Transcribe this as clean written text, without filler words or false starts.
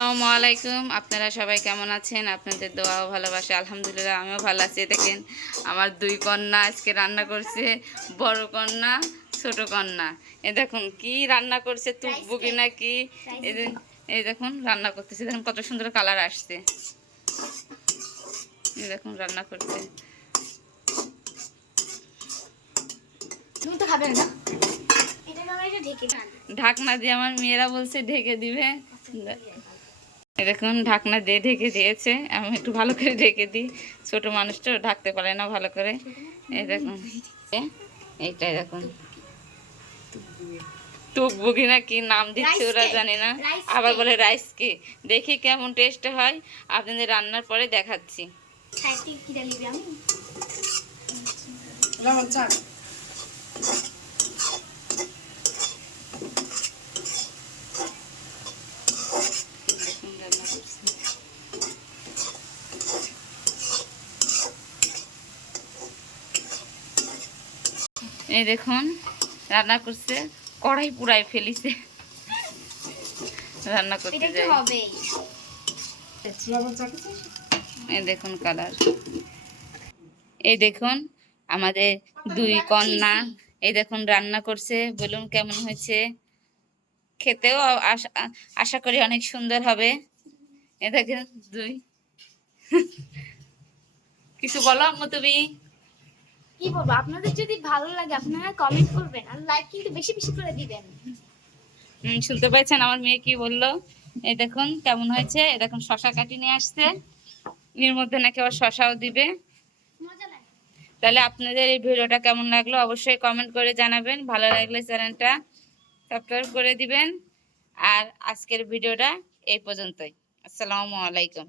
আসসালামু আলাইকুম। আপনারা সবাই কেমন আছেন? আপনাদের দোয়া ও ভালোবাসা আলহামদুলিল্লাহ আমিও ভালো আছি। দেখেন আমার দুই কন্যা আজকে রান্না করছে, বড় কন্যা ছোট কন্যা। দেখুন কি রান্না করছে, তুকবুকি নাকি এই দেখুন রান্না করতেছে। দেখুন কত সুন্দর কালার আসছে। এই দেখুন রান্না করছে। তুমি তো খাবে না, ঢাকনা দিয়ে আমার মেয়েরা বলছে ঢেকে দিবে। দেখুন ঢাকনা দিয়ে ঢেকে দিয়েছে। আমি একটু ভালো করে ঢেকে দিই, ছোট মানুষটা ঢাকতে পারে না ভালো করে। এই দেখুন এইটাই দেখুন টুকবুকি না কি নাম দিচ্ছে ওরা জানি না, আবার বলে রাইস কি। দেখি কেমন টেস্ট হয়, আপনাদের রান্নার পরে দেখাচ্ছি। এই দেখুন রান্না করছে, কড়াই পুরাই ফেলিছে রান্না করতে যাই। এই দেখুন কালার। এই দেখুন আমাদের দুই কন্যা এই দেখুন রান্না করছে। বলুন কেমন হয়েছে? খেতেও আশা করি অনেক সুন্দর হবে। এ দেখেন দুই কিছু বলো আম্মু তুমি? কি বলবো, আপনাদের যদি ভালো লাগে আপনারা কমেন্ট করবেন আর লাইক কিন্তু বেশি বেশি করে দিবেন। শুনতে পাচ্ছেন আমার মেয়ে কি বললো? এই দেখুন কেমন হয়েছে। এই দেখুন শশা কাটি নিয়ে আসছে, এর মধ্যে নাকি আবার শশাও দিবে। মজা লাগে। তাহলে আপনাদের এই ভিডিওটা কেমন লাগলো অবশ্যই কমেন্ট করে জানাবেন। ভালো লাগলে চ্যানেলটা সাবস্ক্রাইব করে দিবেন। আর আজকের ভিডিওটা এই পর্যন্তই। আসসালামু আলাইকুম।